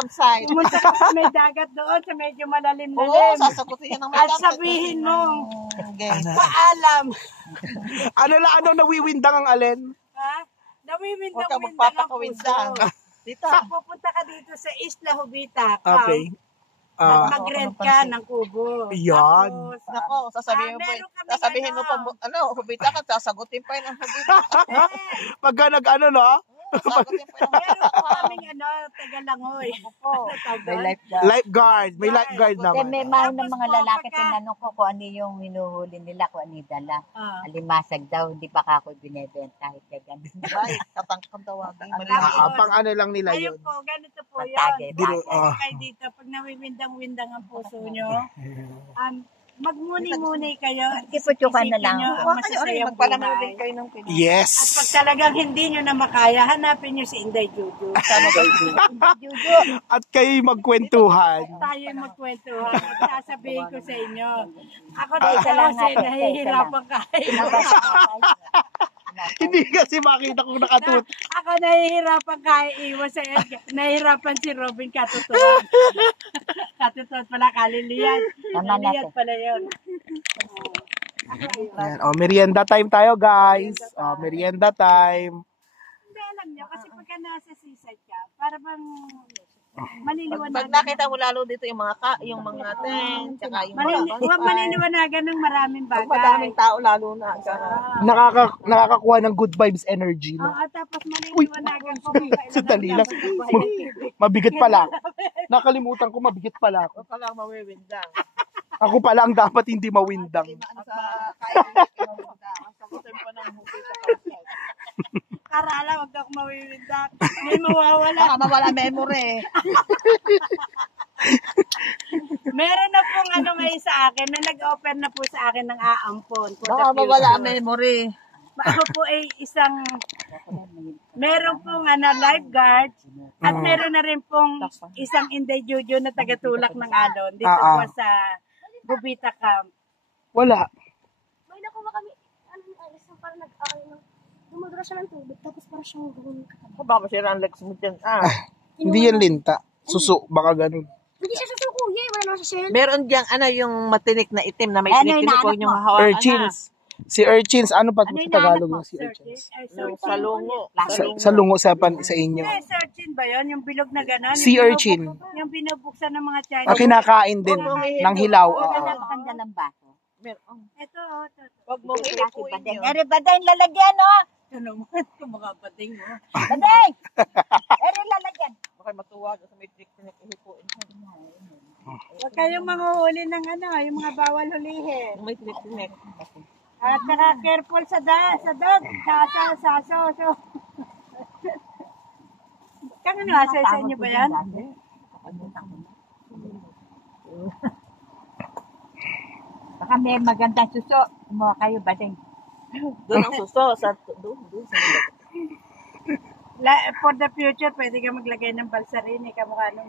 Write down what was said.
campsite. Pumunta ka sa may dagat doon, sa medyo Oo, malalim-lalim. sasagutin yan ng may At sabihin mo, Okay. paalam. Ano nawiwindang ang alin? Ha? Huwag ka Nawimindang-windang ang magpapakawindang. puso. Dito. Pupunta ka dito sa Isla Jubita. Okay. At mag-rent ka ng kubo. Yan. Tapos, Nako, meron kami sasabihin mo pa, hubita ka, sasagutin pa yun ang hubita. Pagka nag-ano, no? Sasagutin pa yun ang meron hubita. pa kaming Tagalangoy. Lifeguard. May lifeguard Kaya naman. may mahal ng Tapos mga po, lalaki, pagka- tinanong ko kung ano yung hinuhuli nila, kung ano yung dala. Ah. Alimasag daw, hindi pa ako binibenta. Kaya ganun. Ay, katangkang tawagin. Pang ano lang nila Ayun yun. po, ganito po yun. Pagtagay. Pag kayo dito, pag nawimindang-windang ang puso nyo, magmuni-muni kayo. Kiputyukan na lang. Isipin nyo ang masasayang Magpalaman buhay. din kayo ng Pinoy. At pag Yes. talagang hindi nyo na makaya, hanapin nyo si Inday Juju. Juju. At kayo'y magkwentuhan. Tayo'y magkwentuhan at sasabihin ko sa inyo. Ako Isa dito lang kasi natin, nahihirapan kayo. Hindi kasi makita kong nakatut. Ako nahihirapan kaya iwas sa Edgar. Nahihirapan si Robin katutuan. Katutuan pala, kaliliyan. Tama Kaliliyan natin. pala yun. Ayan. Merienda time tayo, guys. Merienda time. Hindi, alam nyo, kasi pagka nasa seaside ka, para bang Pag maliliwanagan. nakita mo lalo dito yung mga tent, tsaka yung mga Huwag maliliwanagan ng maraming pag bagay. madaming tao lalo na. Nakakakuha ng good vibes energy, no? Oo, tapos maliliwanagan ko kung kailan Sandali lang. dapat magbayad. Mabigat pala. Nakalimutan ko, mabigat pala ako. Huwag ka lang mawiwindang. Ako pala ang dapat hindi mawindang. Ano sa kaya ang sagutin pa ng hubita campsite. Karala, huwag ako mawiwindak. May mawawala. Baka mawala memory. Meron na pong may sa akin na nag-offer na po sa akin ng aampon. For Baka the mawala future. ang memory. Ako po ay meron pong lifeguard at meron na rin pong isang Inday Juju na tagatulak ng alon dito po sa Bubita Camp. Wala. May nakuha kami, isang parang dumadura siya ng tubig, tapos parang siyang gawin katabi. Baka masira ang legs mo dyan. Hindi yan linta. Suso, baka ganun. Hindi siya susukuya, wala naman siya shell. Meron diyang yung matinik na itim na may Ano tinik-tinik yung ko inaanap yung mo? hawakan Urchins. Si urchins, ano pa sa Tagalog ng si urchins? Sa lungo. Sa lungo sa inyo. Searchin ba yun? Yung bilog na gano'n? Sea urchin. Yung binubuksan ng mga Chinese. Ang kinakain din ng hilaw. Napakanda ng baso. Ito, ito. Huwag mong hipuin yun. Eri, badeng lalagyan, oh! Ito naman, kumakapating mo. Badeng! Eri, lalagyan. Baka matuwag sa may tinik-tinik hipuin. Huwag kayong manguhuli ng yung mga bawal hulihin. May tinik-tinik. At saka careful sa dog, saso. So. Kang aso sa inyo ba yan? Baka may magandang suso. Kumuha kayo, badeng. Doon ang suso. Doon. For the future, pwede ka maglagay ng balsarin. Kamukha nung